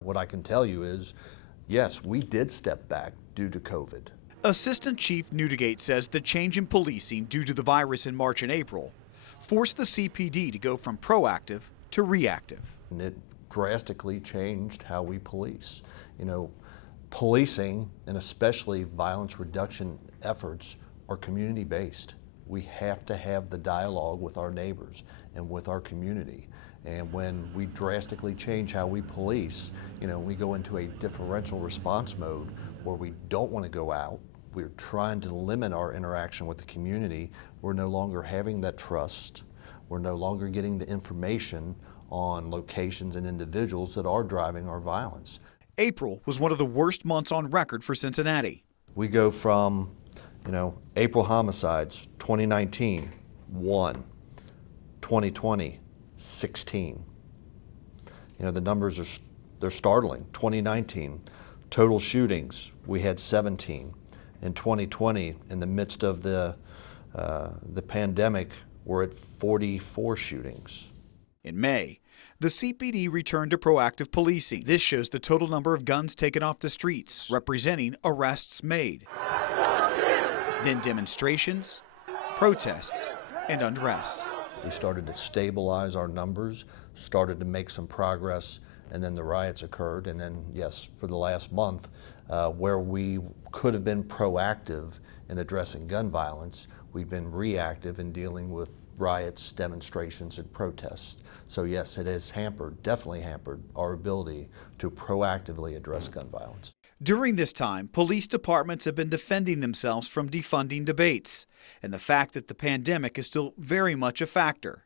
What I can tell you is, yes, we did step back due to COVID. Assistant Chief Neudigate says the change in policing due to the virus in March and April forced the CPD to go from proactive to reactive. And it drastically changed how we police. Policing, and especially violence reduction efforts, are community-based. We have to have the dialogue with our neighbors and with our community. And when we drastically change how we police, we go into a differential response mode where we don't want to go out. We're trying to limit our interaction with the community. We're no longer having that trust. We're no longer getting the information on locations and individuals that are driving our violence. April was one of the worst months on record for Cincinnati. We go from, April homicides, 2019, 1, 2020, 16. The numbers they're startling. 2019, total shootings, we had 17. In 2020, in the midst of the pandemic, we're at 44 shootings. In May, the CPD returned to proactive policing. This shows the total number of guns taken off the streets, representing arrests made. Then demonstrations, protests, and unrest. We started to stabilize our numbers, started to make some progress, and then the riots occurred. And then, yes, for the last month, where we could have been proactive in addressing gun violence, we've been reactive in dealing with riots, demonstrations, and protests. So yes, it has definitely hampered our ability to proactively address gun violence. During this time, police departments have been defending themselves from defunding debates and the fact that the pandemic is still very much a factor.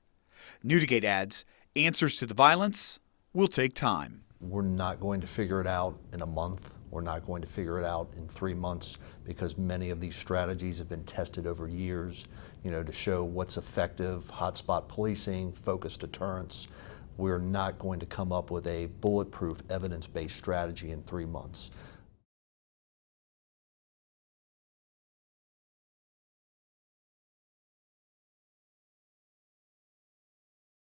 Neudigate adds, answers to the violence will take time. We're not going to figure it out in a month. We're not going to figure it out in 3 months, because many of these strategies have been tested over years, to show what's effective: hotspot policing, focused deterrence. We're not going to come up with a bulletproof, evidence-based strategy in 3 months.